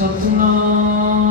सतना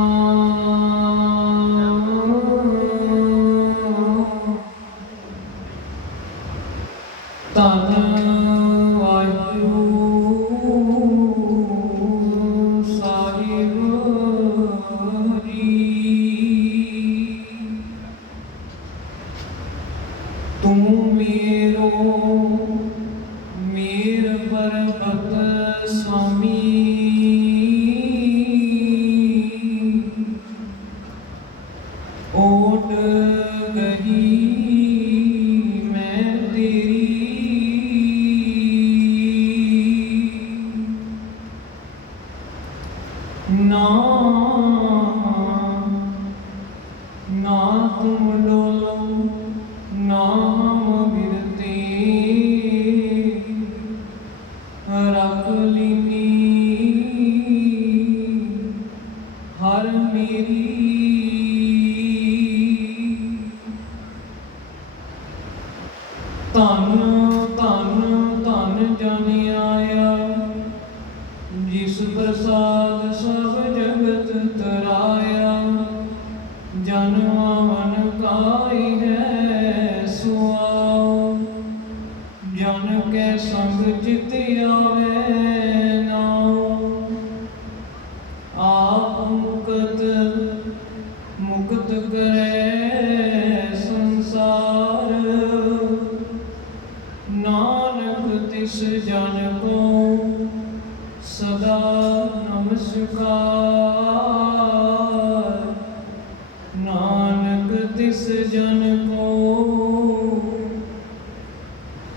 ਤਿਸ ਜਨ ਕੋ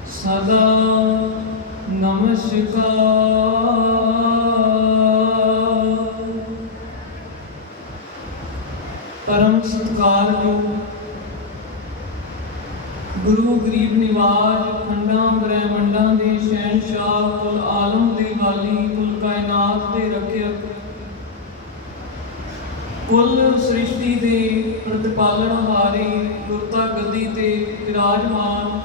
ਸਦਾ ਨਮਸਕਾਰ ਪਰਮ ਸਤਿਕਾਰਯੋਗ ਗੁਰੂ ਗਰੀਬ ਨਿਵਾਜ ਖੰਡਾਂ ਬ੍ਰਹਮੰਡਾਂ ਦੇ ਸ਼ਹਿਨਸ਼ਾਹ ਕੁਲ ਆਲਮ ਦੇ ਵਾਲੀ ਕੁਲ ਕਾਇਨਾਤ ਦੇ ਰੱਖਿਅਕ ਕੁੱਲ ਸ੍ਰਿਸ਼ਟੀ ਦੇ ਪ੍ਰਤਪਾਲਣ ਗੁਰਤਾ ਗੱਦੀ ਤੇ ਵਿਰਾਜਮਾਨ।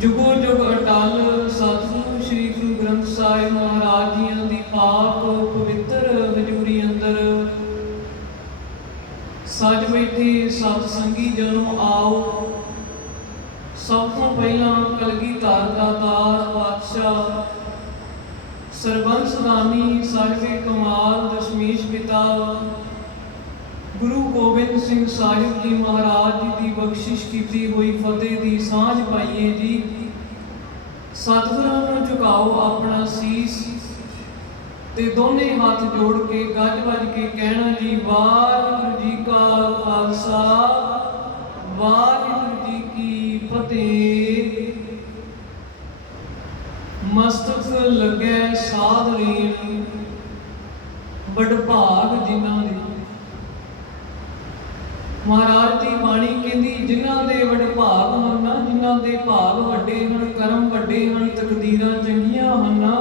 ਜੁਗੋ ਜੁਗ ਅਟਲ ਸਤਿਗੁਰੂ ਸ੍ਰੀ ਗੁਰੂ ਗ੍ਰੰਥ ਸਾਹਿਬ ਮਹਾਰਾਜ ਜੀਆਂ ਦੀ ਪਾਕ ਪਵਿੱਤਰ ਹਜ਼ੂਰੀ ਅੰਦਰ। ਸੱਜ ਬੈਠੇ ਸਤ ਸੰਗੀ ਜਨੋ ਆਓ। ਸਭ ਤੋਂ ਪਹਿਲਾਂ ਕਲਗੀ ਧਾਰ ਦਾ ਤਾਰ ਪਾਤਸ਼ਾਹ ਸਰਬੰਸ ਦਾਨੀ ਸਾਹਿਬੇ ਕਮਾਲ ਦਸ਼ਮੇਸ਼ ਪਿਤਾ। ਗੁਰੂ ਗੋਬਿੰਦ ਸਿੰਘ ਸਾਹਿਬ ਜੀ ਮਹਾਰਾਜ ਜੀ ਦੀ ਬਖਸ਼ਿਸ਼ ਕੀਤੀ ਹੋਈ ਫਤਿਹ ਦੀ ਸਾਂਝ ਪਾਈਏ ਜੀ। ਸਤਿਗੁਰਾਂ ਨੂੰ ਝੁਕਾਓ ਆਪਣਾ ਸੀਸ ਤੇ ਦੋਨੇ ਹੱਥ ਜੋੜ ਕੇ ਗੱਜ ਵੱਜ ਕੇ ਕਹਿਣਾ ਜੀ, ਵਾਹਿਗੁਰੂ ਜੀ ਕਾ ਖਾਲਸਾ, ਵਾਹਿਗੁਰੂ ਜੀ ਕੀ ਫਤਿਹ। ਮਸਤਕ ਲੱਗੇ ਸਾਧ ਰੀਣ ਬੜ ਭਾਗ ਜਿਨ੍ਹਾਂ ਦੇ। ਮਹਾਰਾਜ ਦੀ ਬਾਣੀ ਕਹਿੰਦੀ, ਜਿਨ੍ਹਾਂ ਦੇ ਵੱਡ ਹਨ ਨਾ ਜਿਨ੍ਹਾਂ ਦੇ ਭਾਗ ਵੱਡੇ ਹਨ, ਕਰਮ ਵੱਡੇ ਹਨ, ਤਕਦੀਰਾਂ ਚੰਗੀਆਂ ਹਨ ਨਾ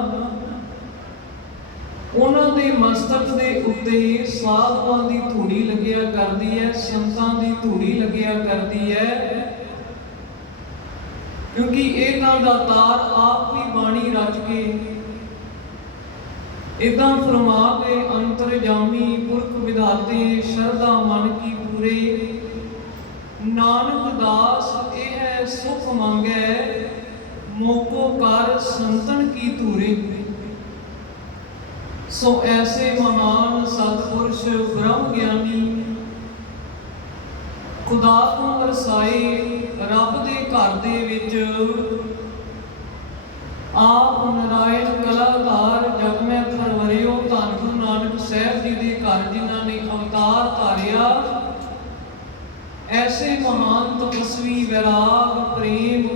ਉਹਨਾਂ ਦੇ ਮਸਤਕ ਦੇ ਉੱਤੇ ਸਾਧੂਆਂ ਦੀ ਧੂੜੀ ਲੱਗਿਆ ਕਰਦੀ ਹੈ, ਸੰਤਾਂ ਦੀ ਧੂੜੀ ਲੱਗਿਆ ਕਰਦੀ ਹੈ। ਕਿਉਂਕਿ ਇਹਨਾਂ ਦਾ ਤਾਰ ਆਪ ਵੀ ਬਾਣੀ ਰਚ ਕੇ ਇਦਾਂ ਫਰਮਾ ਕੇ ਅੰਤਰਜਾਮੀ ਪੁਰਖ ਵਿਧਾਤੇ ਸ਼ਰਧਾ ਮਨ ਕੀ ਪੂਰੇ। ਨਾਨਕ ਦਾਸ, ਇਹ ਸੁਖ ਮੰਗੈ, ਮੋਕੋ ਕਰ ਸੰਤਨ ਕੀ ਧੂਰੇ ਸੋ ਐਸੇ ਮਹਾਨ ਸਤਪੁਰਸ਼ ਬ੍ਰਹਮ ਗਿਆਨੀ, ਖੁਦਾ ਤੋਂ ਵਰਸਾਏ ਰੱਬ ਦੇ ਘਰ ਦੇ ਵਿੱਚ ਆਪ ਨਰਾਇਣ ਕਲਾਕਾਰ ਜਗ ਮੈਂ ਪਰਵਰਿਓ ਧੰਨ ਗੁਰੂ ਨਾਨਕ ਸਾਹਿਬ ਜੀ ਦੇ ਘਰ ਜਿਨ੍ਹਾਂ ਨੇ ਅਵਤਾਰ ਧਾਰਿਆ। ਐਸੇ ਮਹਾਨ ਤਪਸਵੀ, ਵਿਰਾਗ, ਪ੍ਰੇਮ,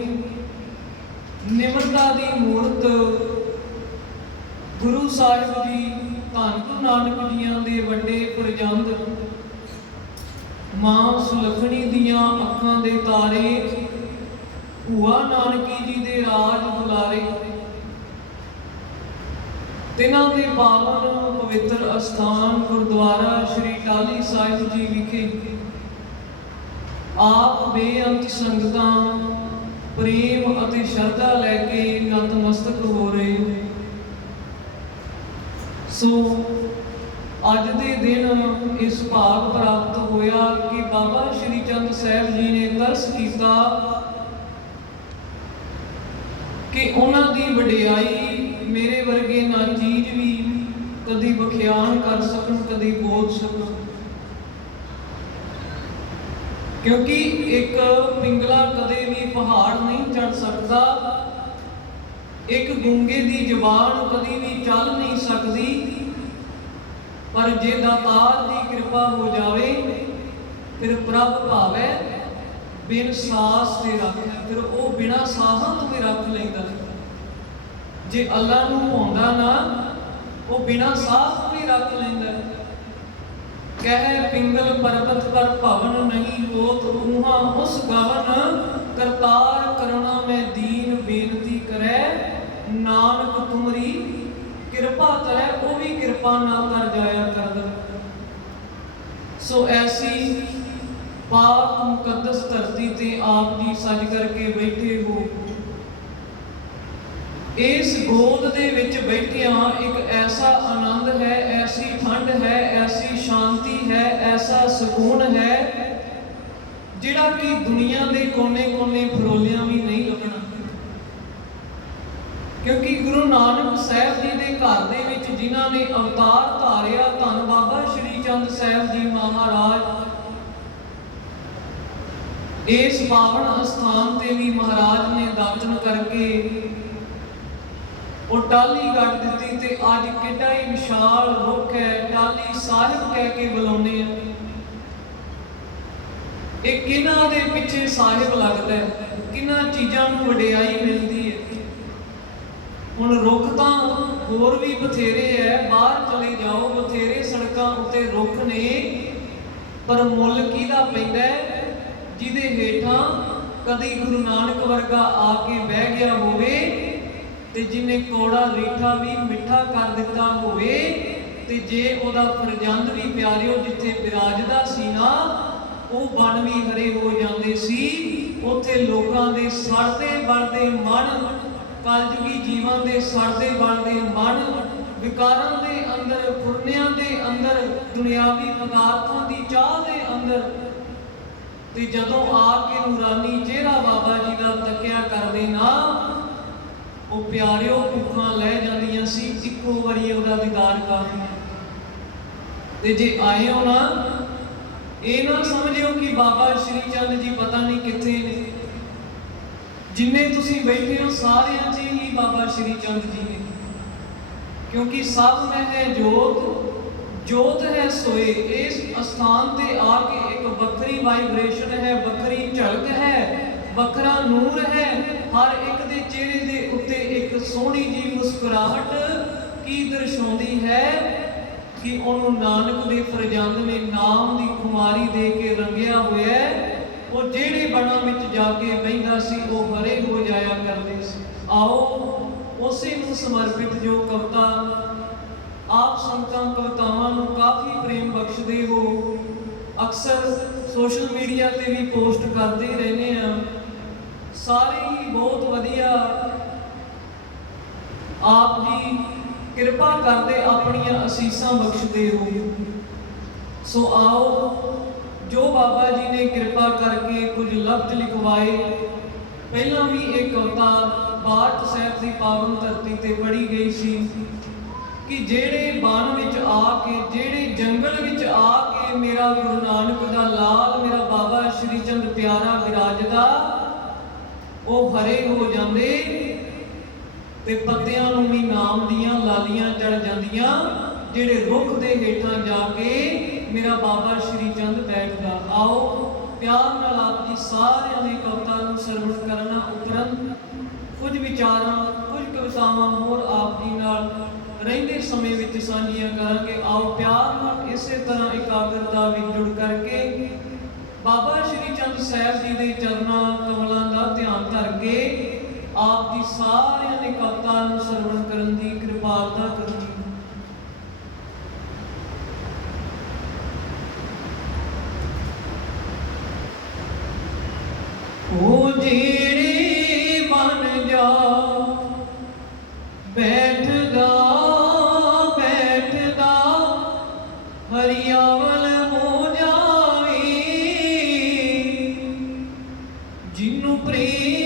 ਨਿਮਰਤਾ ਦੀ ਮੂਰਤ ਗੁਰੂ ਸਾਹਿਬ ਜੀ, ਧੰਨ ਗੁਰੂ ਨਾਨਕ ਜੀਆਂ ਦੇ ਵੱਡੇ ਪ੍ਰਜੰਦ ਮਾਂ ਸੁਲਖਣੀ ਦੀਆਂ ਅੱਖਾਂ ਦੇ ਤਾਰੇ, ਭੂਆ ਨਾਨਕੀ ਜੀ ਦੇ ਰਾਜ ਦੁਲਾਰੇ। ਤਿਨਾਂ ਦੇ ਪਾਵਨ ਪਵਿੱਤਰ ਅਸਥਾਨ ਗੁਰਦੁਆਰਾ ਸ਼੍ਰੀ ਟਾਲੀ ਸਾਹਿਬ ਜੀ ਵਿਖੇ। ਆਪ ਬੇਅੰਤ ਸੰਗਤਾਂ, ਪ੍ਰੇਮ ਅਤੇ ਸ਼ਰਧਾ ਲੈ ਕੇ ਨਤਮਸਤਕ ਹੋ ਰਹੇ ਸੋ ਅੱਜ ਦੇ ਦਿਨ ਇਸ ਭਾਗ ਪ੍ਰਾਪਤ ਹੋਇਆ ਕਿ ਬਾਬਾ ਸ਼੍ਰੀ ਚੰਦ ਸਾਹਿਬ ਜੀ ਨੇ ਤਰਸ ਕੀਤਾ ਕਿ ਉਹਨਾਂ ਦੀ ਵਡਿਆਈ ਮੇਰੇ ਵਰਗੇ ਨਾ ਚੀਜ਼ ਵੀ ਕਦੀ ਬਖਿਆਨ ਕਰ ਸਕਣ, ਕਦੀ ਬੋਲ ਸਕਣ। ਕਿਉਂਕਿ ਇੱਕ ਪਿੰਗਲਾ ਕਦੇ ਵੀ ਪਹਾੜ ਨਹੀਂ ਚੜ ਸਕਦਾ, ਇੱਕ ਗੁੰਗੇ ਦੀ ਜ਼ੁਬਾਨ ਕਦੀ ਵੀ ਚੱਲ ਨਹੀਂ ਸਕਦੀ ਪਰ ਜੇ ਦਾਤਾਰ ਦੀ ਕਿਰਪਾ ਹੋ ਜਾਵੇ, ਫਿਰ ਪ੍ਰਭ ਭਾਵੇ ਬਿਨ ਸਾਸ ਤੇ ਰੱਖੇ ਫਿਰ ਉਹ ਬਿਨਾ ਸਾਹਾਂ ਤੋਂ ਵੀ ਰੱਖ ਲੈਂਦਾ ਜੇ ਅੱਲਾ ਨੂੰ ਪਾਉਂਦਾ ਨਾ, ਉਹ ਬਿਨਾ ਸਾਹ ਤੋਂ ਵੀ ਰੱਖ ਲੈਂਦਾ ਕਹਿ ਪਿੰਗਲ ਪਰਬਤ ਪਰ ਭਵਨ ਨਹੀਂ ਹੋਤ ਉਹਾਂ ਉਸ ਗਵਨ ਕਰਤਾਰ ਕਰਣਾ ਮੈਂ ਦੀਨ ਬੇਨਤੀ ਕਰੈ। ਨਾਨਕ ਤੁਮਰੀ ਕਿਰਪਾ ਕਰੈ, ਉਹ ਵੀ ਕਿਰਪਾ ਨਾਲ ਕਰ ਜਾਇਆ ਕਰਦਾ। ਸੋ ਐਸੀ ਪਾਕ ਮੁਕੱਦਸ ਧਰਤੀ ਤੇ ਆਪ ਜੀ ਸੱਜ ਕਰਕੇ ਬੈਠੇ ਹੋ। ਇਸ ਗੋਦ ਦੇ ਵਿੱਚ ਬੈਠਿਆਂ ਇੱਕ ਐਸਾ ਆਨੰਦ ਹੈ, ਐਸੀ ਠੰਡ ਹੈ, ਐਸੀ ਸ਼ਾਂਤੀ ਹੈ, ਐਸਾ ਸਕੂਨ ਹੈ, ਜਿਹੜਾ ਕਿ ਦੁਨੀਆ ਦੇ ਕੋਨੇ-ਕੋਨੇ ਫਰੋਲਿਆਂ ਵੀ ਨਹੀਂ ਲੱਗਣਾ। ਕਿਉਂਕਿ ਗੁਰੂ ਨਾਨਕ ਸਾਹਿਬ ਜੀ ਦੇ ਘਰ ਦੇ ਵਿੱਚ ਜਿਨ੍ਹਾਂ ਨੇ ਅਵਤਾਰ ਧਾਰਿਆ, ਧੰਨ ਬਾਬਾ ਸ਼੍ਰੀ ਚੰਦ ਸਾਹਿਬ ਜੀ ਮਹਾਰਾਜ, ਇਸ ਪਾਵਨ ਅਸਥਾਨ ਤੇ ਵੀ ਮਹਾਰਾਜ ਨੇ ਦਰਸ਼ਨ ਕਰਕੇ ਉਹ ਟਾਲੀ ਗੱਡ ਦਿੱਤੀ ਤੇ ਅੱਜ ਕਿੱਡਾ ਹੀ ਵਿਸ਼ਾਲ ਰੁੱਖ ਹੈ ਟਾਲੀ ਸਾਹਿਬ ਕਹਿ ਕੇ ਬੁਲਾਉਂਦੇ ਆ। ਇਹ ਕਿਹਨਾਂ ਦੇ ਪਿੱਛੇ ਸਾਹਿਬ ਲੱਗਦਾ ਹੈ? ਕਿਹਨਾਂ ਚੀਜ਼ਾਂ ਨੂੰ ਵਡਿਆਈ ਮਿਲਦੀ ਹੁਣ ਰੁੱਖ ਤਾਂ ਹੋਰ ਵੀ ਬਥੇਰੇ ਐ, ਬਾਹਰ ਚਲੇ ਜਾਓ, ਬਥੇਰੇ ਸੜਕਾਂ ਉੱਤੇ ਰੁੱਖ ਨੇ, ਪਰ ਮੁੱਲ ਕਿਹਦਾ ਪੈਂਦਾ ਜਿਹਦੇ ਹੇਠਾਂ ਕਦੀ ਗੁਰੂ ਨਾਨਕ ਵਰਗਾ ਆ ਕੇ ਬਹਿ ਗਿਆ ਹੋਵੇ ਤੇ ਜਿਨੇ ਕੋੜਾ ਰੀਠਾ ਵੀ ਮਿੱਠਾ ਕਰ ਦਿੱਤਾ ਹੋਵੇ ਤੇ ਜੇ ਉਹਦਾ ਫਰਜ਼ੰਦ ਵੀ ਪਿਆਰਿਓ ਜਿੱਥੇ ਵਿਰਾਜਦਾ ਸੀ ਨਾ ਉਹ ਬਣ ਵੀ ਹਰੇ ਹੋ ਜਾਂਦੇ ਸੀ, ਉੱਥੇ ਲੋਕਾਂ ਦੇ ਸੜਦੇ ਬਣਦੇ ਮਨ ਕਲਯੁਗੀ ਜੀਵਨ ਦੇ ਸੜਦੇ ਬਣਦੇ ਮਨ, ਵਿਕਾਰਾਂ ਦੇ ਅੰਦਰ ਫੁਰਨਿਆਂ ਦੇ ਅੰਦਰ, ਦੁਨਿਆਵੀ ਪਦਾਰਥਾਂ ਦੀ ਚਾਹ ਦੇ ਅੰਦਰ। ਤੇ ਜਦੋਂ ਆ ਕੇ ਨੂਰਾਨੀ ਚਿਹਰਾ ਬਾਬਾ ਜੀ ਦਾ ਤੱਕਿਆ ਕਰਦੇ ਨਾ, ਉਹ ਪਿਆਰਿਓ ਭੁੱਖਾਂ ਲੈ ਜਾਂਦੀਆਂ ਸੀ, ਇੱਕੋ ਵਾਰੀ ਉਹਦਾ ਦੀਦਾਰ ਕਾਫੀ ਤੇ ਜੇ ਆਏ ਹੋ ਨਾ, ਇਹ ਨਾ ਸਮਝਿਓ ਕਿ ਬਾਬਾ ਸ਼੍ਰੀ ਚੰਦ ਜੀ ਪਤਾ ਨਹੀਂ ਕਿੱਥੇ ਨੇ। ਜਿੰਨੇ ਤੁਸੀਂ ਬੈਠੇ ਹੋ, ਸਾਰਿਆਂ 'ਚ ਹੀ ਬਾਬਾ ਸ਼੍ਰੀ ਚੰਦ ਜੀ ਨੇ। ਕਿਉਂਕਿ ਸਭ ਮੈਂ ਹੈ ਜੋਤ ਜੋਤ ਹੈ ਸੋਏ। ਇਸ ਅਸਥਾਨ ਤੇ ਆ ਕੇ ਇੱਕ ਵੱਖਰੀ ਵਾਈਬ੍ਰੇਸ਼ਨ ਹੈ, ਵੱਖਰੀ ਝਲਕ ਹੈ, ਵੱਖਰਾ ਨੂਰ ਹੈ। ਹਰ ਇੱਕ ਦੇ ਚਿਹਰੇ ਦੇ ਉੱਤੇ ਇੱਕ ਸੋਹਣੀ ਜੀ ਮੁਸਕਰਾਹਟ ਕੀ ਦਰਸਾਉਂਦੀ ਹੈ ਕਿ ਉਹਨੂੰ ਨਾਨਕ ਦੇ ਫਰਜ਼ੰਦ ਨੇ ਨਾਮ ਦੀ ਖੁਮਾਰੀ ਦੇ ਕੇ ਰੰਗਿਆ ਹੋਇਆ ਹੈ। ਉਹ ਜਿਹੜੇ ਬਣਾ ਵਿੱਚ ਜਾ ਕੇ ਬੈਠਾ ਸੀ, ਉਹ ਹਰੇ ਹੋ ਜਾਇਆ ਕਰਦੇ ਸੀ। ਆਓ, ਉਸੇ ਨੂੰ ਸਮਰਪਿਤ ਜੋ ਕਵਿਤਾ ਆਪ ਸੰਤਾਂ ਕਵਿਤਾਵਾਂ ਨੂੰ ਕਾਫੀ ਪ੍ਰੇਮ ਬਖਸ਼ਦੇ ਹੋ, ਅਕਸਰ ਸੋਸ਼ਲ ਮੀਡੀਆ ਤੇ ਵੀ ਪੋਸਟ ਕਰਦੇ ਰਹਿੰਦੇ ਆ। ਸਾਰੇ ਹੀ ਬਹੁਤ ਵਧੀਆ। ਆਪ ਜੀ ਕਿਰਪਾ ਕਰਦੇ ਆਪਣੀਆਂ ਅਸੀਸਾਂ ਬਖਸ਼ਦੇ ਹੋ ਸੋ ਆਓ ਜੋ ਬਾਬਾ ਜੀ ਨੇ ਕਿਰਪਾ ਕਰਕੇ ਕੁਝ ਲਫ਼ਜ਼ ਲਿਖਵਾਏ, ਪਹਿਲਾਂ ਵੀ ਇਹ ਕਵਿਤਾ ਬਾਟ ਸਾਹਿਬ ਦੀ ਪਾਵਨ ਧਰਤੀ ਤੇ ਪੜ੍ਹੀ ਗਈ ਸੀ ਕਿ ਜਿਹੜੇ ਬਨ ਵਿੱਚ ਆ ਕੇ, ਜਿਹੜੇ ਜੰਗਲ ਵਿੱਚ ਆ ਕੇ ਮੇਰਾ ਗੁਰੂ ਨਾਨਕ ਦਾ ਲਾਲ ਮੇਰਾ ਬਾਬਾ ਸ਼੍ਰੀ ਚੰਦ ਪਿਆਰਾ ਵਿਰਾਜਦਾ ਉਹ ਹਰੇ ਹੋ ਜਾਂਦੇ ਤੇ ਪੱਤਿਆਂ ਨੂੰ ਵੀ ਨਾਮ ਦੀਆਂ ਲਾਲੀਆਂ ਚੜ ਜਾਂਦੀਆਂ, ਜਿਹੜੇ ਰੁੱਖ ਦੇ ਹੇਠਾਂ ਜਾ ਕੇ ਮੇਰਾ ਬਾਬਾ ਸ਼੍ਰੀ ਚੰਦ ਬੈਠਦਾ ਆਓ, ਪਿਆਰ ਨਾਲ ਆਪ ਸਾਰਿਆਂ ਦੀ ਕਵਿਤਾ ਨੂੰ ਸਰਵਣ ਕਰਨਾ ਉਪਰੰਤ ਕੁਝ ਵਿਚਾਰਾਂ, ਕੁਝ ਕਵਿਤਾਵਾਂ ਹੋਰ ਆਪ ਜੀ ਨਾਲ ਰਹਿੰਦੇ ਸਮੇਂ ਵਿੱਚ ਸਾਂਝੀਆਂ ਕਰਾਂਗੇ। ਆਓ, ਪਿਆਰ ਨਾਲ ਇਸੇ ਤਰ੍ਹਾਂ ਇਕਾਗਰਤਾ ਵਿੱਚ ਜੁੜ ਕਰਕੇ ਬਾਬਾ ਸ਼੍ਰੀ ਚੰਦ ਸਾਹਿਬ ਜੀ ਦੇ ਚਰਨਾਂ, ਕਮਲਾਂ ਦਾ ਧਿਆਨ ਧਰ ਕੇ ਆਪ ਦੀ ਸਾਰਿਆਂ ਨੇ ਕਵਿਤਾ ਨੂੰ ਸਰਵਣ ਕਰਨ ਦੀ ਕਿਰਪਾਲਤਾ ਕਰਨੀ pleno.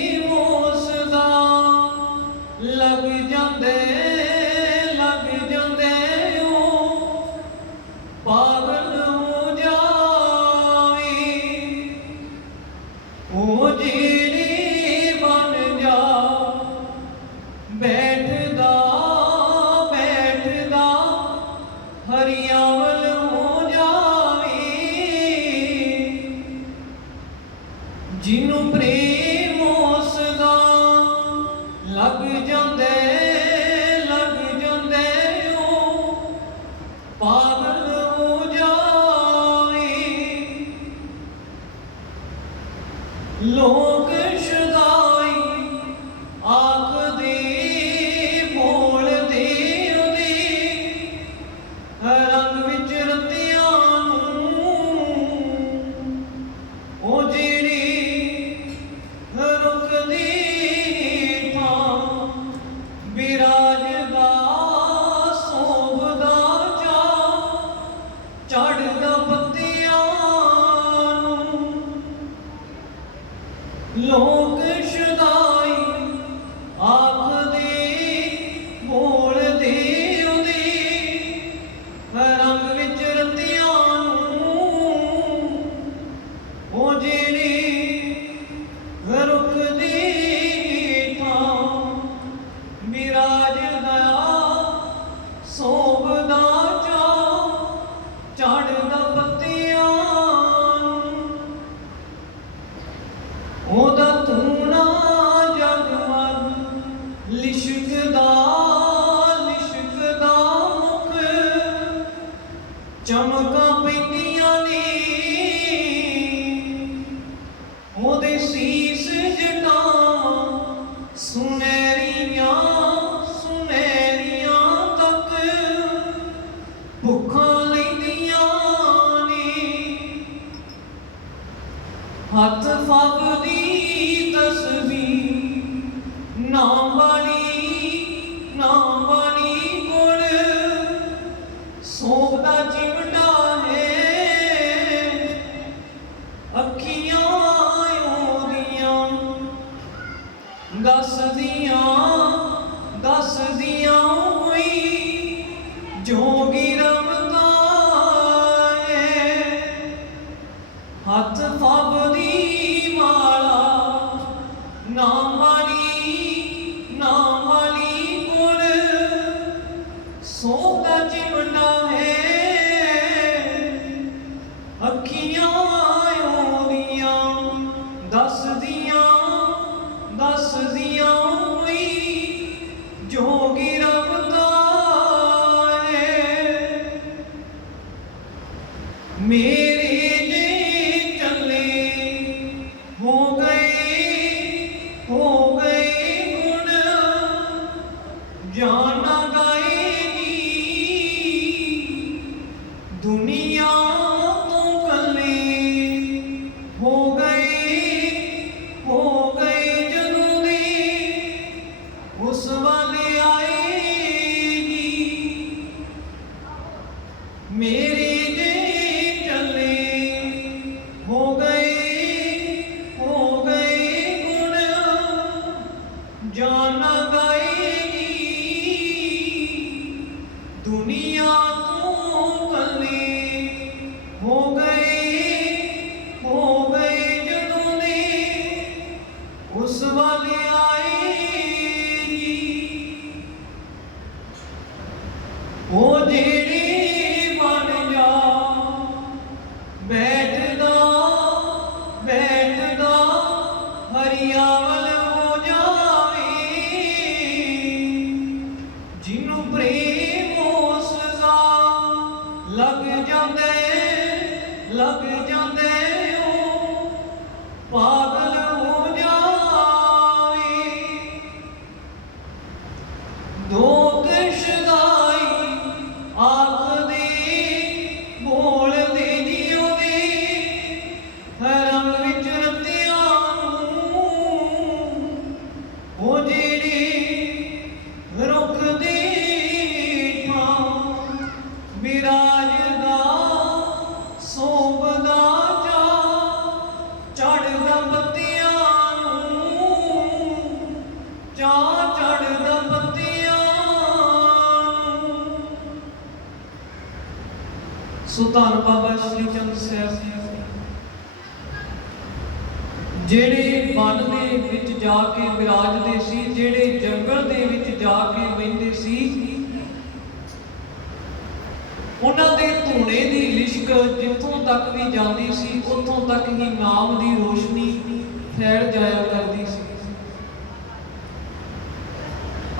चमका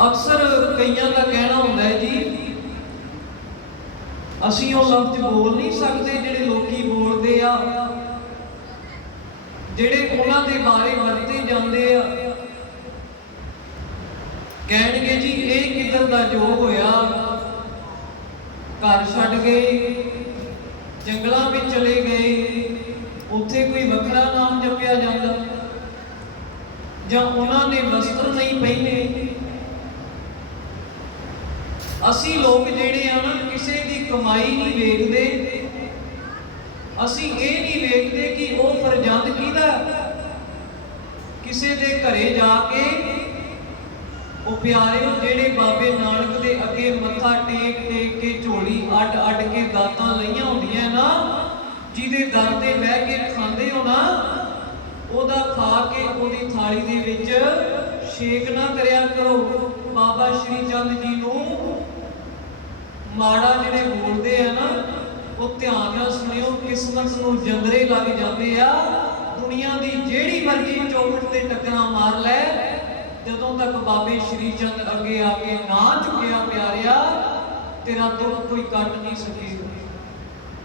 ਅਕਸਰ ਕਈਆਂ ਦਾ ਕਹਿਣਾ ਹੁੰਦਾ ਹੈ ਜੀ, ਅਸੀਂ ਉਹ ਲਫ਼ਜ਼ ਬੋਲ ਨਹੀਂ ਸਕਦੇ ਜਿਹੜੇ ਲੋਕੀ ਬੋਲਦੇ ਆ, ਜਿਹੜੇ ਉਹਨਾਂ ਦੇ ਬਾਰੇ ਵਰਤੇ ਜਾਂਦੇ ਆ। ਕਹਿਣਗੇ ਜੀ, ਇਹ ਕਿੱਧਰ ਦਾ ਜੋ ਹੋਇਆ, ਘਰ ਛੱਡ ਗਏ, ਜੰਗਲਾਂ ਵਿੱਚ ਚਲੇ ਗਏ, ਉੱਥੇ ਕੋਈ ਵੱਖਰਾ ਨਾਮ ਜਪਿਆ ਜਾਂਦਾ, ਜਾਂ ਉਹਨਾਂ ਨੇ ਵਸਤਰ ਨਹੀਂ ਪਹਿਨੇ। ਅਸੀਂ ਲੋਕ ਜਿਹੜੇ ਆ ਨਾ, ਕਿਸੇ ਦੀ ਕਮਾਈ ਨਹੀਂ ਵੇਖਦੇ। ਅਸੀਂ ਇਹ ਨਹੀਂ ਵੇਖਦੇ ਕਿ ਉਹ ਫਰਜ਼ੰਦ ਕਿਹਦਾ ਕਿਸੇ ਦੇ ਘਰੇ ਜਾ ਕੇ ਉਹ ਪਿਆਰੇ ਜਿਹੜੇ ਬਾਬੇ ਨਾਨਕ ਦੇ ਅੱਗੇ ਮੱਥਾ ਟੇਕ ਟੇਕ ਕੇ ਝੋਲੀ ਅੱਡ ਅੱਡ ਕੇ ਦਾਤਾਂ ਲਈਆਂ ਹੁੰਦੀਆਂ ਨਾ, ਜਿਹਦੇ ਦਰ ਤੇ ਬਹਿ ਕੇ ਖਾਂਦੇ ਹੋ ਨਾ, ਉਹਦਾ ਖਾ ਕੇ ਉਹਦੀ ਥਾਲੀ ਦੇ ਵਿੱਚ ਸ਼ੇਕ ਨਾ ਕਰਿਆ ਕਰੋ। ਬਾਬਾ ਸ਼੍ਰੀ ਚੰਦ ਜੀ ਨੂੰ ਮਾੜਾ ਜਿਹੜੇ ਬੋਲਦੇ ਆ ਨਾ, ਉਹ ਧਿਆਨ ਨਾਲ ਸੁਣਿਓ, ਕਿਸਮਤ ਨੂੰ ਜੰਦਰੇ ਲੱਗ ਜਾਂਦੇ ਆ। ਦੁਨੀਆ ਦੀ ਜਿਹੜੀ ਮਰਜ਼ੀ ਚੌਕਟ ਤੇ ਟੱਕਰਾਂ ਮਾਰ ਲੈ। ਜਦੋਂ ਤੱਕ ਬਾਬੇ ਸ਼੍ਰੀ ਚੰਦ ਅੱਗੇ ਆ ਕੇ ਨਾ ਝੁਕਿਆ ਪਿਆਰਿਆ, ਤੇਰਾ ਦੁੱਖ ਕੋਈ ਕੱਟ ਨਹੀਂ ਸਕੀ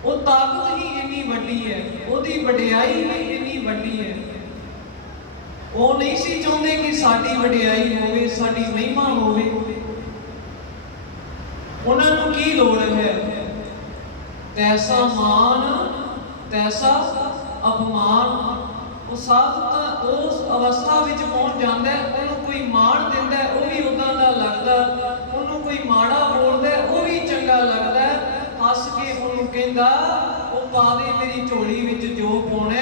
ਉਹ ਤਾਕਤ ਹੀ ਇੰਨੀ ਵੱਡੀ ਹੈ, ਉਹਦੀ ਵਡਿਆਈ ਹੀ ਇੰਨੀ ਵੱਡੀ ਹੈ। ਉਹ ਨਹੀਂ ਸੀ ਚਾਹੁੰਦੇ ਕਿ ਸਾਡੀ ਵਡਿਆਈ ਹੋਵੇ, ਸਾਡੀ ਮਹਿਮਾ ਹੋਵੇ। ਉਹਨਾਂ ਨੂੰ ਕੀ ਲੋੜ ਹੈ? ਤੈਸਾ ਮਾਨ, ਤੈਸਾ ਅਪਮਾਨ। ਉਹ ਸਾਧ ਤਾਂ ਉਸ ਅਵਸਥਾ ਵਿੱਚ ਪਹੁੰਚ ਜਾਂਦਾ ਉਹਨੂੰ ਕੋਈ ਮਾਣ ਦਿੰਦਾ ਉਹ ਵੀ ਉਦਾਂ ਦਾ ਲੱਗਦਾ ਉਹਨੂੰ ਕੋਈ ਮਾੜਾ ਬੋਲਦਾ ਉਹ ਵੀ ਚੰਗਾ ਲੱਗਦਾ ਹੱਸ ਕੇ ਉਹਨੂੰ ਕਹਿੰਦਾ, ਉਹ ਪਾ ਦੇ ਮੇਰੀ ਝੋਲੀ ਵਿੱਚ ਜੋ ਪਾਉਣਾ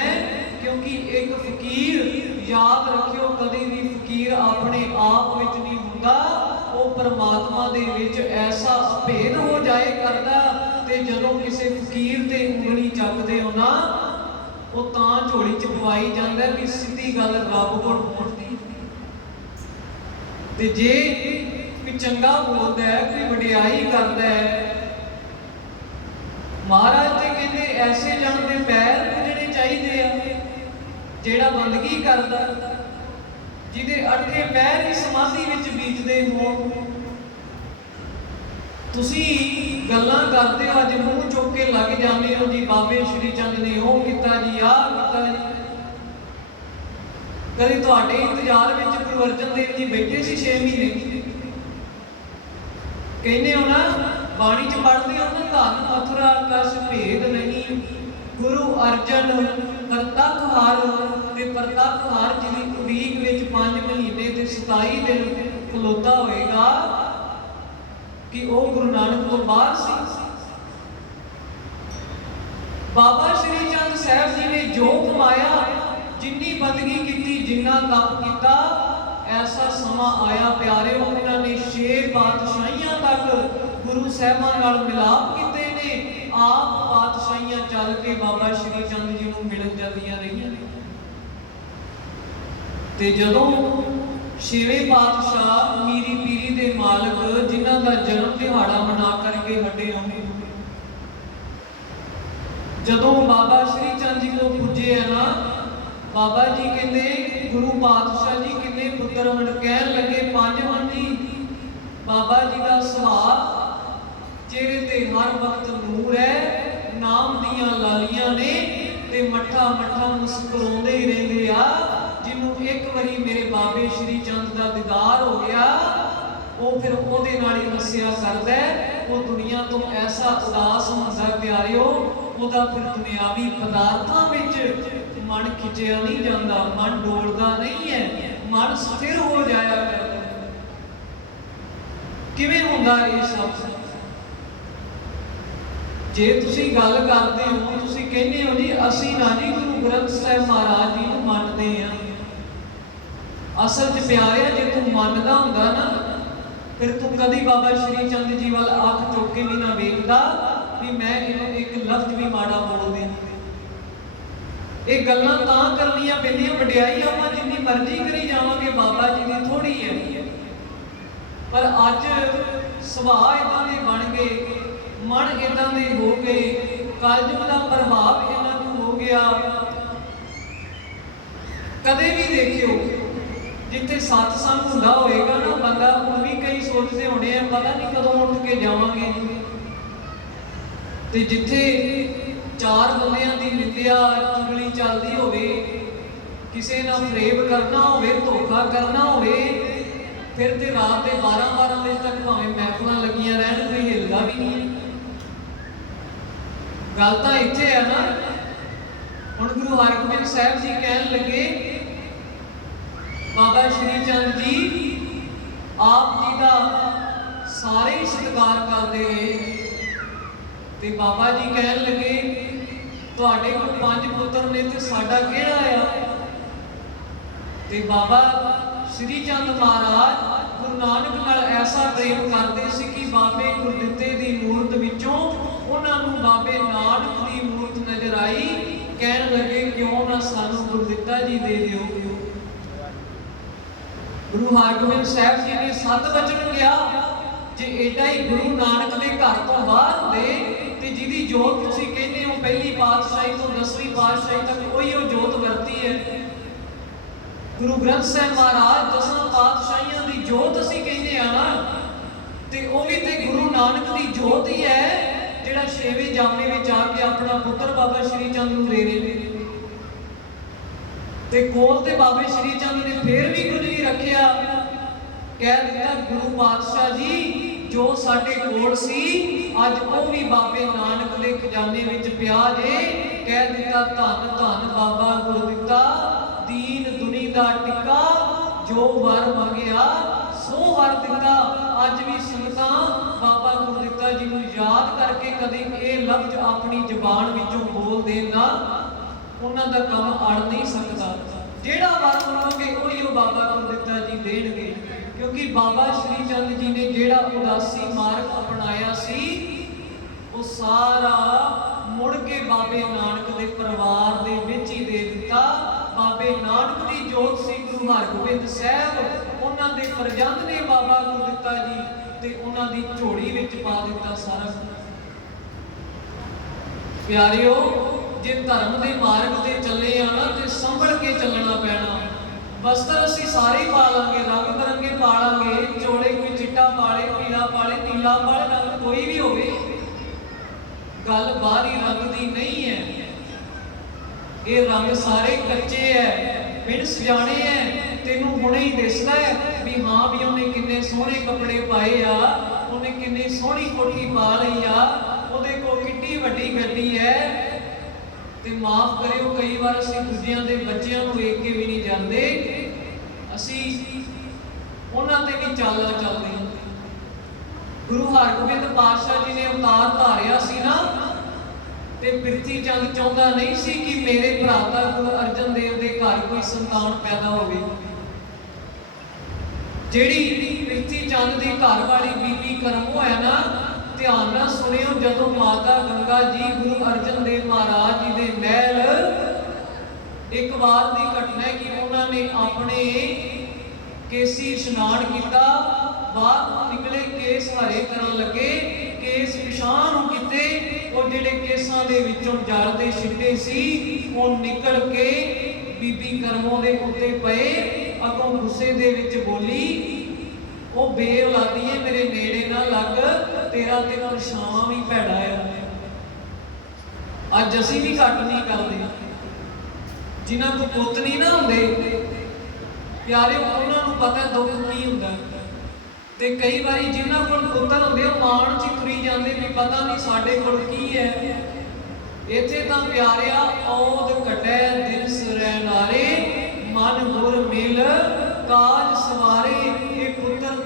ਕਿਉਂਕਿ ਇੱਕ ਫਕੀਰ ਯਾਦ ਰੱਖਿਓ, ਕਦੇ ਵੀ ਫਕੀਰ ਆਪਣੇ ਆਪ ਵਿੱਚ ਨਹੀਂ ਹੁੰਦਾ। ਉਹ ਪਰਮਾਤਮਾ ਦੇ ਵਿੱਚ ਐਸਾ ਅਭੇਦ ਹੋ ਜਾਏ ਕਰਦਾ ਤੇ ਜਦੋਂ ਕਿਸੇ ਫਕੀਰ ਤੇ ਉਂਗਲੀ ਚੱਕਦੇ ਹੋ ਨਾ, ਉਹ ਤਾਂ ਝੋਲੀ ਚ ਪਵਾਈ ਜਾਂਦਾ ਵੀ ਸਿੱਧੀ ਗੱਲ ਰੱਬ ਕੋਲ ਪਹੁੰਚਦੀ ਤੇ ਜੇ ਕੋਈ ਚੰਗਾ ਬੋਲਦਾ ਹੈ, ਕੋਈ ਵਡਿਆਈ ਕਰਦਾ ਹੈ, ਮਹਾਰਾਜ ਤੇ ਕਹਿੰਦੇ ਐਸੇ ਜਨ ਦੇ ਪੈਰ ਜਿਹੜੇ ਚਾਹੀਦੇ ਆ, ਜਿਹੜਾ ਬੰਦਗੀ ਕਰਦਾ। ਜਿਹਦੇ ਅਟਕੇ ਪੈਰ ਹੀ ਸਮਾਧੀ ਵਿੱਚ ਬੀਜਦੇ ਹੋ। ਤੁਸੀਂ ਗੱਲਾਂ ਕਰਦੇ ਹੋ, ਅੱਜ ਮੂੰਹ ਚੁੱਕ ਕੇ ਲੱਗ ਜਾਂਦੇ ਹੋ ਜੀ ਬਾਬੇ ਸ਼੍ਰੀ ਚੰਦ ਨੇ ਉਹ ਕੀਤਾ ਜੀ, ਆਹ ਕੀਤਾ ਜੀ। ਕਦੇ ਤੁਹਾਡੇ ਇੰਤਜ਼ਾਰ ਵਿੱਚ ਗੁਰੂ ਅਰਜਨ ਦੇਵ ਜੀ ਬੈਠੇ ਸੀ 6 ਮਹੀਨੇ? ਕਹਿੰਦੇ ਹੋ ਨਾ, ਬਾਣੀ ਚ ਪੜ੍ਹਦੇ ਹੋ ਨਾ, ਧਨ, ਮਥੁਰਾ ਕਸ ਭੇਦ ਨਹੀਂ। ਗੁਰੂ ਅਰਜਨ, ਕਰਤਾ ਹਾਰ ਤੇ ਪ੍ਰਤੱਖ ਹਾਰ ਜਿਹਦੀ ਉਡੀਕ ਵਿੱਚ 5 ਮਹੀਨੇ ਤੇ 27 ਦਿਨ ਖਲੋਤਾ ਹੋਏਗਾ, ਕਿ ਉਹ ਗੁਰੂ ਨਾਨਕ ਤੋਂ ਬਾਹਰ ਸੀ। ਬਾਬਾ ਸ਼੍ਰੀ ਚੰਦ ਸਾਹਿਬ ਜੀ ਨੇ ਜੋ ਕਮਾਇਆ, ਜਿੰਨੀ ਬੰਦਗੀ ਕੀਤੀ, ਜਿੰਨਾ ਤਪ ਕੀਤਾ, ਐਸਾ ਸਮਾਂ ਆਇਆ ਪਿਆਰਿਓ, ਉਹਨਾਂ ਨੇ ਛੇ ਪਾਤਸ਼ਾਹੀਆਂ ਤੱਕ ਗੁਰੂ ਸਾਹਿਬਾਂ ਨਾਲ ਮਿਲਾਪ ਕੀਤੇ ਨੇ। ਆਪ ਪਾਤਸ਼ਾਹੀਆਂ ਚੱਲ ਕੇ ਬਾਬਾ ਸ਼੍ਰੀ ਚੰਦ ਜੀ ਨੂੰ ਮਿਲਣ ਜਾਂਦੀਆਂ ਰਹੀਆਂ ਨੇ। ਤੇ ਜਦੋਂ ਛੇਵੇਂ ਪਾਤਸ਼ਾਹ ਮੀਰੀ ਪੀਰੀ ਦੇ ਮਾਲਕ ਜਿਨ੍ਹਾਂ ਦਾ ਜਨਮ ਦਿਹਾੜਾ ਮਨਾ ਕਰਕੇ ਹੱਡੇ ਆਉਂਦੇ ਜਦੋਂ ਬਾਬਾ ਸ਼੍ਰੀ ਚੰਦ ਜੀ ਕੋਲ ਪੁੱਜੇ ਆ ਨਾ, ਬਾਬਾ ਜੀ ਕਹਿੰਦੇ, ਗੁਰੂ ਪਾਤਸ਼ਾਹ ਜੀ ਕਿੰਨੇ ਪੁੱਤਰ ਹਨ ਕਹਿਣ ਲੱਗੇ, ਪੰਜ ਹਨ ਬਾਬਾ ਜੀ ਦਾ ਸੁਭਾਅ ਚਿਹਰੇ ਤੇ ਹਰ ਵਕਤ ਨੂਰ ਹੈ, ਨਾਮ ਦੀਆਂ ਲਾਲੀਆਂ ਨੇ ਤੇ ਮੱਠਾ ਮੱਠਾ ਮੁਸਕਰਾਉਂਦੇ ਹੀ ਰਹਿੰਦੇ ਆ। ਜਿਹਨੂੰ ਇੱਕ ਵਾਰੀ ਮੇਰੇ ਬਾਬੇ ਸ਼੍ਰੀ ਚੰਦ ਦਾ ਦੀਦਾਰ ਹੋ ਗਿਆ, ਉਹ ਫਿਰ ਉਹਦੇ ਨਾਲ ਹੀ ਹੱਸਿਆ ਕਰਦਾ ਉਹ ਦੁਨੀਆ ਤੋਂ ਐਸਾ ਉਦਾਸ ਹੁੰਦਾ ਪਿਆਰਿਓ, ਉਹਦਾ ਫਿਰ ਦੁਨਿਆਵੀ ਪਦਾਰਥਾਂ ਵਿੱਚ ਮਨ ਖਿੱਚਿਆ ਨਹੀਂ ਜਾਂਦਾ, ਮਨ ਡੋਲਦਾ ਨਹੀਂ ਹੈ, ਮਨ ਸਥਿਰ ਹੋ ਜਾਇਆ ਕਰਦਾ ਕਿਵੇਂ ਹੁੰਦਾ ਇਹ ਸਭ? ਜੇ ਤੁਸੀਂ ਗੱਲ ਕਰਦੇ ਹੋ, ਤੁਸੀਂ ਕਹਿੰਦੇ ਹੋ ਜੀ, ਅਸੀਂ ਨਾ ਜੀ ਗੁਰੂ ਗ੍ਰੰਥ ਸਾਹਿਬ ਮਹਾਰਾਜ ਜੀ ਨੂੰ ਮੰਨਦੇ ਆ ਅਸਲ 'ਚ ਪਿਆਰਿਆ ਜੇ ਤੂੰ ਮੰਨਦਾ ਹੁੰਦਾ ਨਾ, ਫਿਰ ਤੂੰ ਕਦੀ ਬਾਬਾ ਸ਼੍ਰੀ ਚੰਦ ਜੀ ਵੱਲ ਅੱਖ ਚੁੱਕ ਕੇ ਵੀ ਨਾ ਵੇਖਦਾ ਵੀ ਮੈਂ ਇਹਨੂੰ ਇੱਕ ਲਫ਼ਜ਼ ਵੀ ਮਾੜਾ ਬੋਲਦੇ ਇਹ ਗੱਲਾਂ ਤਾਂ ਕਰਨੀਆਂ ਪੈਂਦੀਆਂ, ਵਡਿਆਈ ਆਪਾਂ ਜਿੰਨੀ ਮਰਜ਼ੀ ਕਰੀ ਜਾਵਾਂਗੇ, ਬਾਬਾ ਜੀ ਦੀ ਥੋੜੀ ਹੈ। ਪਰ ਅੱਜ ਸੁਭਾਅ ਇਦਾਂ ਦੇ ਬਣ ਗਏ, ਮਨ ਇਦਾਂ ਦੇ ਹੋ ਗਏ ਕਲਯੁਗ ਦਾ ਪ੍ਰਭਾਵ ਇਹਨਾਂ ਨੂੰ ਹੋ ਗਿਆ। ਕਦੇ ਵੀ ਦੇਖਿਓ ਜਿੱਥੇ ਸਤਸੰਗ ਹੁੰਦਾ ਹੋਏਗਾ ਨਾ, ਬੰਦਾ ਹੁਣ ਵੀ ਕਈ ਸੋਚਦੇ ਹੋਣੇ ਆ, ਪਤਾ ਨਹੀਂ ਕਦੋਂ ਉੱਠ ਕੇ ਜਾਵਾਂਗੇ। ਤੇ ਜਿੱਥੇ ਚਾਰ ਬੰਦਿਆਂ ਦੀ ਨਿੰਦਿਆ ਚੁਗਲੀ ਚੱਲਦੀ ਹੋਵੇ, ਕਿਸੇ ਨਾਲ ਫਰੇਬ ਕਰਨਾ ਹੋਵੇ, ਧੋਖਾ ਕਰਨਾ ਹੋਵੇ, ਫਿਰ ਤੇ ਰਾਤ ਦੇ 12 12 ਵਜੇ ਤੱਕ ਭਾਵੇਂ ਮਹਿਫਲਾਂ ਲੱਗੀਆਂ ਰਹਿਣ, ਕੋਈ ਹਿਲਦਾ ਵੀ ਨਹੀਂ ਗੱਲ ਤਾਂ ਇੱਥੇ ਆ ਨਾ। ਹੁਣ ਗੁਰੂ ਹਰਗੋਬਿੰਦ ਸਾਹਿਬ ਜੀ ਕਹਿਣ ਲੱਗੇ ਬਾਬਾ ਸ਼੍ਰੀ ਚੰਦ ਜੀ, ਆਪ ਜੀ ਦਾ ਸਾਰੇ ਸਤਿਕਾਰ ਕਰਦੇ ਨੇ। ਤੇ ਬਾਬਾ ਜੀ ਕਹਿਣ ਲੱਗੇ, ਤੁਹਾਡੇ ਕੋਲ ਪੰਜ ਪੁੱਤਰ ਨੇ ਤੇ ਸਾਡਾ ਕਿਹੜਾ ਆ? ਤੇ ਬਾਬਾ ਸ਼੍ਰੀ ਚੰਦ ਮਹਾਰਾਜ ਗੁਰੂ ਨਾਨਕ ਨਾਲ ਐਸਾ ਪ੍ਰੇਮ ਕਰਦੇ ਸੀ ਕਿ ਬਾਬੇ ਗੁਰਦਿੱਤੇ ਦੀ ਮੂਰਤ ਵਿੱਚੋਂ ਉਹਨਾਂ ਨੂੰ ਬਾਬੇ ਨਾਨਕ ਦੀ ਮੂਰਤ ਨਜ਼ਰ ਆਈ। ਕਹਿਣ ਲੱਗੇ, ਕਿਉਂ ਨਾ ਸਾਨੂੰ ਗੁਰਦਿੱਤਾ ਜੀ ਦੇ ਦਿਓ? ਗੁਰੂ ਹਰਗੋਬਿੰਦ ਸਾਹਿਬ ਜੀ ਨੇ ਸੱਤ ਵਚਨ ਕਿਹਾ ਜੇ ਏਡਾ ਹੀ ਗੁਰੂ ਨਾਨਕ ਦੇ ਘਰ ਤੋਂ ਬਾਹਰ ਹੁੰਦੇ ਤੇ ਜਿਹਦੀ ਜੋਤ ਤੁਸੀਂ ਕਹਿੰਦੇ ਹੋ ਪਹਿਲੀ ਪਾਤਸ਼ਾਹੀ ਤੋਂ ਦਸਵੀਂ ਪਾਤਸ਼ਾਹੀ ਤੱਕ ਉਹੀ ਉਹ ਜੋਤ ਵਰਤੀ ਹੈ। ਗੁਰੂ ਗ੍ਰੰਥ ਸਾਹਿਬ ਮਹਾਰਾਜ ਦਸਾਂ ਪਾਤਸ਼ਾਹੀਆਂ ਦੀ ਜੋਤ ਅਸੀਂ ਕਹਿੰਦੇ ਆ ਨਾ, ਤੇ ਉਹ ਵੀ ਤੇ ਗੁਰੂ ਨਾਨਕ ਦੀ ਜੋਤ ਹੀ ਹੈ, ਜਿਹੜਾ ਛੇਵੇਂ ਜਾਮੇ ਵਿੱਚ ਆ ਕੇ ਆਪਣਾ ਪੁੱਤਰ ਬਾਬਾ ਸ਼੍ਰੀ ਚੰਦ ਨੂੰ ਦੇ ਰਹੇ। ਤੇ ਕੋਲ ਤੇ ਬਾਬੇ ਸ਼੍ਰੀ ਚੰਦ ਨੇ ਫੇਰ ਵੀ ਕੁਝ ਕਹਿ ਦਿੱਤਾ ਗੁਰੂ ਪਾਤਸ਼ਾਹ ਜੀ, ਜੋ ਸਾਡੇ ਕੋਲ ਸੀ, ਅੱਜ ਉਹ ਵੀ ਬਾਬੇ ਨਾਨਕ ਦੇ ਖਜ਼ਾਨੇ ਵਿੱਚ ਪਿਆ ਜੇ। ਕਹਿ ਦਿੱਤਾ, ਧੰਨ ਧੰਨ ਬਾਬਾ ਗੁਰਦਿੱਤਾ, ਦੀਨ ਦੁਨੀ ਦਾ ਟਿੱਕਾ, ਜੋ ਵਰ ਮੰਗਿਆ, ਸੋ ਵਰ ਦਿੱਤਾ। ਅੱਜ ਵੀ ਸੰਗਤਾਂ ਬਾਬਾ ਗੁਰਦਿੱਤਾ ਜੀ ਨੂੰ ਯਾਦ ਕਰਕੇ ਕਦੇ ਇਹ ਲਫ਼ਜ਼ ਆਪਣੀ ਜ਼ੁਬਾਨ ਵਿੱਚੋਂ ਬੋਲ ਦੇਣ ਨਾ। ਉਹਨਾਂ ਦਾ ਕੰਮ ਅੜ ਨਹੀਂ ਸਕਦਾ। ਜਿਹੜਾ ਵਰ ਮੰਗੋਗੇ ਉਹੀ ਉਹ ਬਾਬਾ ਗੁਰਦਿੱਤਾ ਜੀ ਦੇਣਗੇ। ਕਿਉਂਕਿ ਬਾਬਾ ਸ਼੍ਰੀ ਚੰਦ ਜੀ ਨੇ ਜਿਹੜਾ ਉਦਾਸੀ ਮਾਰਗ ਅਪਣਾਇਆ ਸੀ, ਉਹ ਸਾਰਾ ਮੁੜ ਕੇ ਬਾਬੇ ਨਾਨਕ ਦੇ ਪਰਿਵਾਰ ਦੇ ਵਿੱਚ ਹੀ ਦੇ ਦਿੱਤਾ। ਬਾਬੇ ਨਾਨਕ ਦੀ ਜੋਤ ਸੀ ਗੁਰੂ ਹਰਗੋਬਿੰਦ ਸਾਹਿਬ। ਉਹਨਾਂ ਦੇ ਪ੍ਰਜੰਦ ਨੇ ਬਾਬਾ ਗੁਰਦਿੱਤਾ ਜੀ ਤੇ ਉਹਨਾਂ ਦੀ ਝੋਲੀ ਵਿੱਚ ਪਾ ਦਿੱਤਾ ਸਾਰਾ ਕੁਝ। ਪਿਆਰਿਓ ਜੇ ਧਰਮ ਦੇ ਮਾਰਗ ਤੇ ਚੱਲੇ ਆ ਨਾ ਤੇ ਸੰਭਲ ਕੇ ਚੱਲਣਾ ਪੈਣਾ। ਵਸਤਰ ਅਸੀਂ ਸਾਰੇ ਪਾ ਲਾਂਗੇ ਰੰਗ ਬਰੰਗੇ ਪਾ ਲਾਂਗੇ ਚੋਲੇ ਕੋਈ ਚਿੱਟਾ ਪਾਲੇ, ਪੀਲਾ ਪਾਲੇ, ਨੀਲਾ ਪਾਲੇ, ਰੰਗ ਕੋਈ ਵੀ ਹੋਵੇ। ਗੱਲ ਬਾਹਰੀ ਰੰਗ ਦੀ ਨਹੀਂ ਹੈ। ਇਹ ਰੰਗ ਸਾਰੇ ਕੱਚੇ ਐ ਬਿਨ ਸਜਾਣੇ ਐ ਤੈਨੂੰ ਹੁਣੇ ਹੀ ਦਿਸਦਾ ਹੈ ਵੀ ਹਾਂ ਵੀ ਉਹਨੇ ਕਿੰਨੇ ਸੋਹਣੇ ਕੱਪੜੇ ਪਾਏ ਆ, ਉਹਨੇ ਕਿੰਨੀ ਸੋਹਣੀ ਕੋਠੀ ਪਾ ਲਈ ਆ, ਉਹਦੇ ਕੋਲ ਕਿੰਨੀ ਵੱਡੀ ਗੱਡੀ ਐ ਤੇ ਮਾਫ ਕਰਿਓ, ਕਈ ਵਾਰ ਅਸੀਂ ਦੂਜਿਆਂ ਦੇ ਬੱਚਿਆਂ ਨੂੰ ਵੇਖ ਕੇ ਵੀ ਨਹੀਂ ਜਾਂਦੇ। ਅਸੀਂ ਉਹਨਾਂ ਤੇ ਵੀ ਚਾਲਾਂ ਚੱਲਦੇ ਹਾਂ ਗੁਰੂ ਹਰਗੋਬਿੰਦ ਪਾਤਸ਼ਾਹ ਜੀ ਨੇ ਅਵਤਾਰ ਧਾਰਿਆ ਸੀ ਨਾ, ਤੇ ਪ੍ਰਿਥੀ ਚੰਦ ਚਾਹੁੰਦਾ ਨਹੀਂ ਸੀ ਕਿ ਮੇਰੇ ਭਰਾਤਾ ਗੁਰੂ ਅਰਜਨ ਦੇਵ ਦੇ ਘਰ ਕੋਈ ਸੰਤਾਨ ਪੈਦਾ ਹੋਵੇ। ਜਿਹੜੀ ਪ੍ਰਿਥੀ ਚੰਦ ਦੀ ਘਰ ਵਾਲੀ ਬੀਬੀ ਕਰਮ ਹੋਇਆ ਧਿਆਨ ਨਾਲ ਸੁਣਿਓ, ਜਦੋਂ ਮਾਤਾ ਗੰਗਾ ਜੀ ਗੁਰੂ ਅਰਜਨ ਦੇਵ ਮਹਾਰਾਜ ਜੀ ਦੇ ਮਹਿਲ ਇੱਕ ਵਾਰ ਦੀ ਘਟਨਾ ਹੈ ਕਿ ਉਹਨਾਂ ਨੇ ਆਪਣੇ ਕੇਸੀ ਇਸ਼ਨਾਨ ਕੀਤਾ ਬਾਹਰ ਨੂੰ ਨਿਕਲੇ ਕੇਸ ਹਰੇ ਕਰਨ ਲੱਗੇ, ਕੇਸ ਪਿਛਾਂ ਨੂੰ ਕੀਤੇ, ਉਹ ਜਿਹੜੇ ਕੇਸਾਂ ਦੇ ਵਿੱਚੋਂ ਜਲ ਦੇ ਛਿੱਟੇ ਸੀ, ਉਹ ਨਿਕਲ ਕੇ ਬੀਬੀ ਕਰਮੋਂ ਦੇ ਉੱਤੇ ਪਏ, ਅਗੋਂ ਗੁੱਸੇ ਦੇ ਵਿੱਚ ਬੋਲੀ ਉਹ ਬੇਔਲਾਦੀ ਹੈ ਮੇਰੇ ਨੇੜੇ ਨਾ ਲੱਗ, ਤੇਰਾ ਤੇ ਪਰਛਾਵਾਂ ਵੀ ਭੈੜਾ ਆ। ਅੱਜ ਅਸੀਂ ਵੀ ਘੱਟ ਨਹੀਂ ਕਰਦੇ। ਜਿਨ੍ਹਾਂ ਕੋ ਪੁੱਤ ਨਹੀਂ ਨਾ ਹੁੰਦੇ, ਪਿਆਰੇ ਉਹਨਾਂ ਨੂੰ ਪਤਾ ਦੁੱਖ ਕੀ ਹੁੰਦਾ। ਤੇ ਕਈ ਵਾਰੀ ਜਿਨ੍ਹਾਂ ਕੋਲ ਪੁੱਤਰ ਹੁੰਦੇ, ਉਹ ਮਾਣ ਚ ਤੁਰੀ ਜਾਂਦੇ ਵੀ ਪਤਾ ਨਹੀਂ ਸਾਡੇ ਕੋਲ ਕੀ ਹੈ। ਇੱਥੇ ਤਾਂ ਪਿਆਰਿਆ, ਔਦ ਕਟੈ ਦਿਨ ਸੁਰੈ ਨਾਰੇ, ਮਨ ਗੁਰ ਮਿਲ ਕਾਜ ਸਵਾਰੇ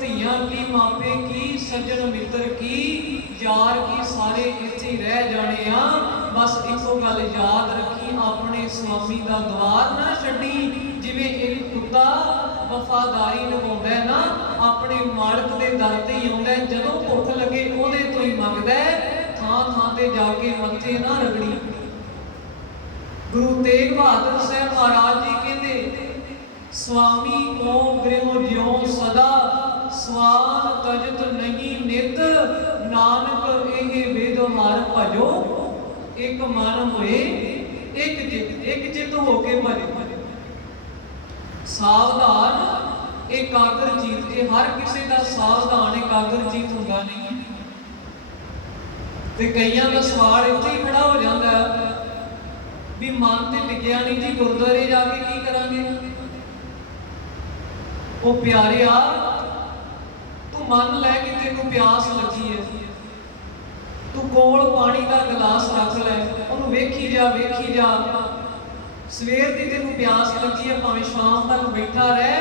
ਧੀਆਂ ਕੀ, ਮਾਪੇ ਕੀ, ਸੱਜਣ ਮਿੱਤਰ ਕੀ, ਯਾਰ ਕੀ, ਸਾਰੇ ਇੱਥੇ ਹੀ ਰਹਿ ਜਾਣੇ ਆ। ਬਸ ਇੱਕੋ ਗੱਲ ਯਾਦ ਰੱਖੀ, ਆਪਣੇ ਸੁਆਮੀ ਦਾ ਦਵਾਰ ਨਾ ਛੱਡੀ। ਜਿਵੇਂ ਇੱਕ ਕੁੱਤਾ ਵਫਾਦਾਰੀ ਨਿਭਾਉਂਦਾ ਨਾ, ਆਪਣੇ ਮਾਲਕ ਦੇ ਦਰ ਤੇ ਹੀ ਆਉਂਦਾ ਜਦੋਂ ਭੁੱਖ ਲੱਗੇ, ਉਹਦੇ ਤੋਂ ਹੀ ਮੰਗਦਾ ਥਾਂ ਥਾਂ ਥਾਂ ਤੇ ਜਾ ਕੇ ਮੱਥੇ ਨਾ ਰਗੜੀ। ਗੁਰੂ ਤੇਗ ਬਹਾਦਰ ਸਾਹਿਬ ਮਹਾਰਾਜ ਜੀ ਕਹਿੰਦੇ, ਸੁਆਮੀ ਕੋ ਗ੍ਰਹਿ ਜਿਉ ਸਦਾ। ਸਵਾਨ ਤਜਤ ਨਹੀਂ, ਨਿਤ ਨਾਨਕ ਇਹ ਵੇਦ ਹਰ ਭਜੋ। ਇੱਕ ਮਨ ਹੋਏ, ਇੱਕ ਚਿਤ ਇੱਕ ਚਿਤ ਹੋ ਕੇ ਭਜੋ। ਸਾਵਧਾਨ, ਇਕਾਗਰ ਚੀਤ ਇਹ ਹਰ ਕਿਸੇ ਦਾ ਸਾਵਧਾਨ, ਇਕਾਗਰ ਚੀਤ ਹੁੰਦਾ ਨਹੀਂ ਤੇ ਕਈਆਂ ਦਾ ਸਵਾਲ ਇੱਥੇ ਹੀ ਖੜਾ ਹੋ ਜਾਂਦਾ ਵੀ ਮਨ ਤੇ ਟਿਕਿਆ ਨਹੀਂ ਜੀ, ਗੁਰਦੁਆਰੇ ਜਾ ਕੇ ਕੀ ਕਰਾਂਗੇ? ਉਹ ਪਿਆਰਿਆ ਮੰਨ ਲੈ ਕਿ ਤੈਨੂੰ ਪਿਆਸ ਲੱਗੀ ਹੈ। ਤੂੰ ਕੋਲ ਪਾਣੀ ਦਾ ਗਲਾਸ ਰੱਖ ਲੈ, ਉਹਨੂੰ ਵੇਖੀ ਜਾ ਵੇਖੀ ਜਾ। ਸਵੇਰ ਦੀ ਤੈਨੂੰ ਪਿਆਸ ਲੱਗੀ ਹੈ, ਭਾਵੇਂ ਸ਼ਾਮ ਤੱਕ ਬੈਠਾ ਰਹਿ,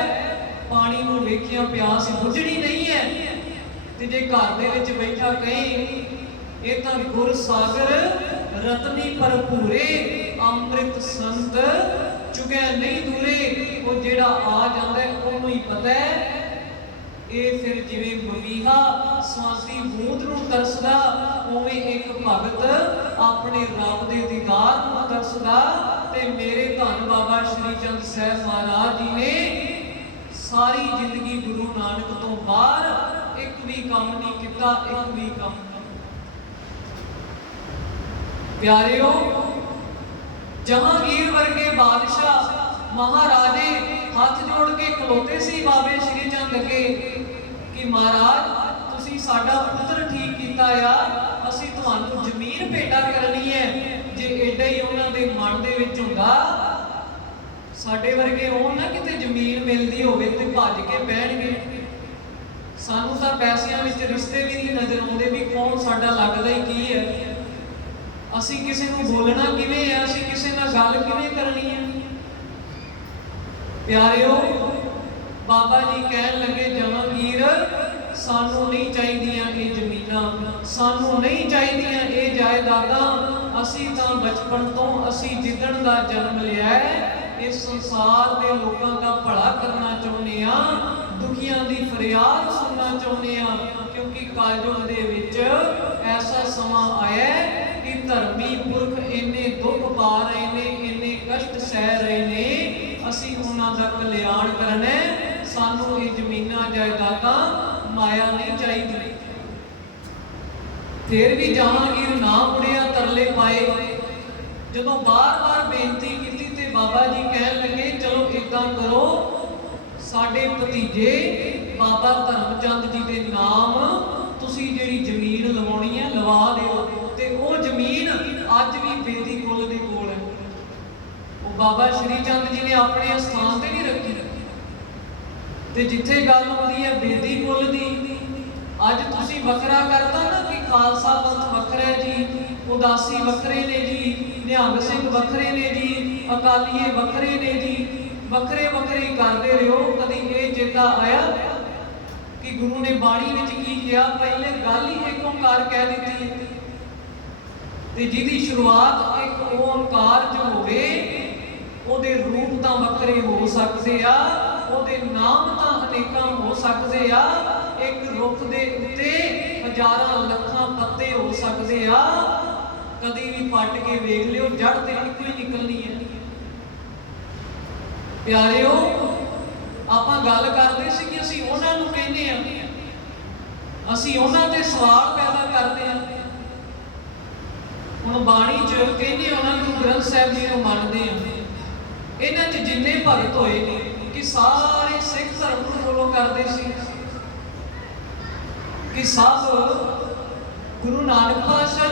ਪਾਣੀ ਨੂੰ ਵੇਖਿਆ ਪਿਆਸ ਬੁਝਣੀ ਨਹੀਂ ਹੈ। ਤੇ ਜੇ ਘਰ ਦੇ ਵਿੱਚ ਬੈਠਾ ਕਹੀਂ, ਇਹ ਤਾਂ ਗੁਰ ਸਾਗਰ, ਰਤਨੀ ਭਰਪੂਰੇ, ਅੰਮ੍ਰਿਤ ਸੰਤ, ਚੁਗੈ ਨਹੀਂ ਦੂਰੇ। ਉਹ ਜਿਹੜਾ ਆ ਜਾਂਦਾ ਉਹਨੂੰ ਹੀ ਪਤਾ ਹੈ ਇਹ ਫਿਰ ਜਿਵੇਂ ਮਮੀਹਾ ਸਵਾਸੀ ਬੂੰਦ ਨੂੰ ਤਰਸਦਾ, ਉਵੇਂ ਇੱਕ ਭਗਤ ਆਪਣੇ ਰੱਬ ਦੇ ਦੀਦਾਰ ਨੂੰ ਤਰਸਦਾ ਤੇ ਮੇਰੇ ਧੰਨ ਬਾਬਾ ਸ਼੍ਰੀ ਚੰਦ ਸਾਹਿਬ ਮਹਾਰਾਜ ਜੀ ਨੇ ਸਾਰੀ ਜ਼ਿੰਦਗੀ ਗੁਰੂ ਨਾਨਕ ਤੋਂ ਬਾਹਰ ਇੱਕ ਵੀ ਕੰਮ ਨਹੀਂ ਕੀਤਾ, ਇੱਕ ਵੀ ਕੰਮ ਪਿਆਰਿਓ, ਜਹਾਂਗੀਰ ਵਰਗੇ ਬਾਦਸ਼ਾਹ ਮਹਾਰਾਜੇ ਹੱਥ ਜੋੜ ਕੇ ਖਲੋਤੇ ਸੀ ਬਾਬੇ ਸ਼੍ਰੀ ਚੰਦ ਅੱਗੇ ਕਿ ਮਹਾਰਾਜ, ਤੁਸੀਂ ਸਾਡਾ ਪੁੱਤਰ ਠੀਕ ਕੀਤਾ ਆ, ਅਸੀਂ ਤੁਹਾਨੂੰ ਜ਼ਮੀਨ ਭੇਟਾ ਕਰਨੀ ਹੈ, ਜੇ ਐਡਾ ਹੀ ਉਹਨਾਂ ਦੇ ਮਨ ਦੇ ਵਿੱਚ ਹੁੰਦਾ, ਸਾਡੇ ਵਰਗੇ ਹੋਣ ਨਾ ਕਿਤੇ ਜ਼ਮੀਨ ਮਿਲਦੀ ਹੋਵੇ ਤੇ ਭੱਜ ਕੇ ਬਹਿਣਗੇ। ਸਾਨੂੰ ਤਾਂ ਪੈਸਿਆਂ ਵਿੱਚ ਰਿਸ਼ਤੇ ਵੀ ਨਹੀਂ ਨਜ਼ਰ ਆਉਂਦੇ ਵੀ ਕੌਣ ਸਾਡਾ ਲੱਗਦਾ ਹੀ ਕੀ ਹੈ। ਅਸੀਂ ਕਿਸੇ ਨੂੰ ਬੋਲਣਾ ਕਿਵੇਂ ਹੈ ਅਸੀਂ ਕਿਸੇ ਨਾਲ ਗੱਲ ਕਿਵੇਂ ਕਰਨੀ ਹੈ ਪਿਆਰਿਓ, ਬਾਬਾ ਜੀ ਕਹਿਣ ਲੱਗੇ ਜਹਾਂਗੀਰ ਸਾਨੂੰ ਨਹੀਂ ਚਾਹੀਦੀਆਂ ਇਹ ਜ਼ਮੀਨਾਂ, ਸਾਨੂੰ ਨਹੀਂ ਚਾਹੀਦੀਆਂ ਇਹ ਜਾਇਦਾਦਾਂ। ਅਸੀਂ ਤਾਂ ਬਚਪਨ ਤੋਂ ਅਸੀਂ ਜਿੱਦਣ ਦਾ ਜਨਮ ਲਿਆ ਹੈ, ਇਸ ਸੰਸਾਰ ਦੇ ਲੋਕਾਂ ਦਾ ਭਲਾ ਕਰਨਾ ਚਾਹੁੰਦੇ ਆ ਦੁਖੀਆਂ ਦੀ ਫਰਿਆਦ ਸੁਣਨਾ ਚਾਹੁੰਦੇ ਆ ਕਿਉਂਕਿ ਕਾਲਯੁਗ ਦੇ ਵਿੱਚ ਐਸਾ ਸਮਾਂ ਆਇਆ ਕਿ ਧਰਮੀ ਪੁਰਖ ਇੰਨੇ ਦੁੱਖ ਪਾ ਰਹੇ ਨੇ, ਇੰਨੇ ਕਸ਼ਟ ਸਹਿ ਰਹੇ ਨੇ ਅਸੀਂ ਉਹਨਾਂ ਦਾ ਕਲਿਆਣ ਕਰਨਾ ਹੈ। ਸਾਨੂੰ ਇਹ ਜ਼ਮੀਨਾਂ, ਜਾਇਦਾਦਾਂ ਮਾਇਆ ਨਹੀਂ ਚਾਹੀਦੀ ਫਿਰ ਵੀ ਜਹਾਂਗੀਰ ਨਾ ਮੁੜਿਆ, ਤਰਲੇ ਪਾਏ। ਜਦੋਂ ਬਾਰ-ਬਾਰ ਬੇਨਤੀ ਕੀਤੀ ਤੇ ਬਾਬਾ ਜੀ ਕਹਿਣ ਲੱਗੇ, ਚਲੋ ਇਦਾਂ ਕਰੋ, ਸਾਡੇ ਭਤੀਜੇ ਬਾਬਾ ਧਰਮਚੰਦ ਜੀ ਦੇ ਨਾਮ ਤੁਸੀਂ ਜਿਹੜੀ ਜ਼ਮੀਨ ਲਵਾਉਣੀ ਹੈ, ਲਵਾ ਦਿਓ। ਤੇ ਉਹ ਜ਼ਮੀਨ ਅੱਜ ਵੀ ਬੇਦੀ ਕੁੱਲ ਦੇ ਕੋਲ ਹੈ ਉਹ ਬਾਬਾ ਸ਼੍ਰੀ ਚੰਦ ਜੀ ਨੇ ਆਪਣੇ ਸਥਾਨ ਤੇ ਨਹੀਂ ਰੱਖੀ। ਤੇ ਜਿੱਥੇ ਗੱਲ ਹੁੰਦੀ ਹੈ ਬੇਦੀ ਕੁੱਲ ਦੀ, ਅੱਜ ਤੁਸੀਂ ਵੱਖਰਾ ਕਰਤਾ ਨਾ ਕਿ ਖਾਲਸਾ ਪੰਥ ਵੱਖਰਾ ਹੈ ਜੀ, ਉਦਾਸੀ ਵੱਖਰੇ ਨੇ ਜੀ, ਨਿਹੰਗ ਸਿੰਘ ਵੱਖਰੇ ਨੇ ਜੀ, ਅਕਾਲੀਏ ਵੱਖਰੇ ਨੇ ਜੀ, ਵੱਖਰੇ ਵੱਖਰੇ ਹੀ ਕਰਦੇ ਰਹੋ। ਕਦੀ ਇਹ ਚੇਤਾ ਆਇਆ ਕਿ ਗੁਰੂ ਨੇ ਬਾਣੀ ਵਿੱਚ ਕੀ ਕਿਹਾ? ਪਹਿਲੇ ਗੱਲ ਹੀ ਇੱਕ ਓੰਕਾਰ ਕਹਿ ਦਿੱਤੀ। ਤੇ ਜਿਹਦੀ ਸ਼ੁਰੂਆਤ ਇੱਕ ਓੰਕਾਰ ਚ ਹੋਵੇ ਉਹਦੇ ਰੂਪ ਤਾਂ ਵੱਖਰੇ ਹੋ ਸਕਦੇ ਆ, ਉਹਦੇ ਨਾਮ ਤਾਂ ਅਨੇਕਾਂ ਹੋ ਸਕਦੇ ਆ, ਇੱਕ ਰੁੱਖ ਦੇ ਉੱਤੇ ਹਜ਼ਾਰਾਂ ਲੱਖਾਂ ਪੱਤੇ ਹੋ ਸਕਦੇ ਆ। ਕਦੀ ਵੀ ਪੱਟ ਕੇ ਵੇਖ ਲਿਓ ਜੜ ਤੇ ਇੱਕੋ ਹੀ ਨਿਕਲਣੀ ਹੈ। ਪਿਆਰਿਓ, ਆਪਾਂ ਗੱਲ ਕਰਦੇ ਸੀ ਕਿ ਅਸੀਂ ਉਹਨਾਂ ਨੂੰ ਕਹਿੰਦੇ ਆ। ਅਸੀਂ ਉਹਨਾਂ ਤੇ ਸਵਾਲ ਪੈਦਾ ਕਰਦੇ ਆ। ਹੁਣ ਬਾਣੀ ਚ ਕਹਿੰਦੇ ਉਹਨਾਂ ਨੂੰ ਗ੍ਰੰਥ ਸਾਹਿਬ ਜੀ ਨੂੰ ਮੰਨਦੇ ਆ। ਇਹਨਾਂ ਚ ਜਿੰਨੇ ਭਗਤ ਹੋਏ ਨੇ ਕਿ ਸਾਰੇ ਸਿੱਖ ਧਰਮ ਨੂੰ ਫੋਲੋ ਕਰਦੇ ਸੀ। ਕਿ ਸਭ ਗੁਰੂ ਨਾਨਕ ਪਾਤਸ਼ਾਹ